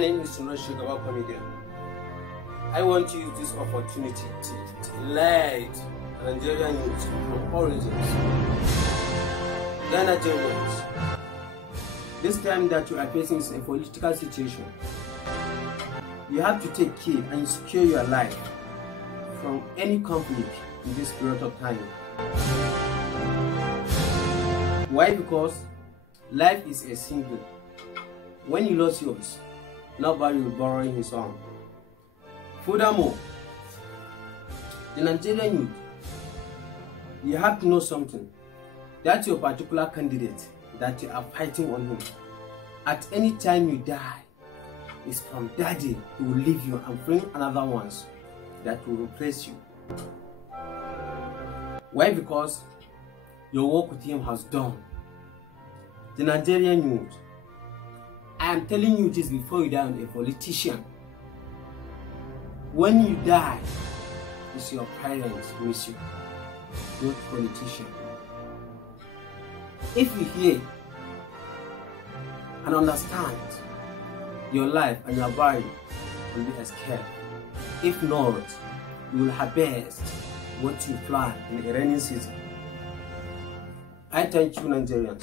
My name is Sanarwa comedian. I want to use this opportunity to enlighten Nigerian youth from origins. Dear Nigerians, this time that you are facing a political situation, you have to take care and secure your life from any conflict in this period of time. Why? Because life is a single. When you lose yours, nobody will borrow his own. Furthermore, the Nigerian youth, you have to know something. That your particular candidate that you are fighting on him, at any time you die, is from that day he will leave you and bring another ones that will replace you. Why? Because your work with him has done. The Nigerian youth, I am telling you this before you die on a politician. When you die, it's your parents who miss you, not politician. If you hear and understand, your life and your body will be scared. If not, you will harvest what you plant in the rainy season. I thank you, Nigerians.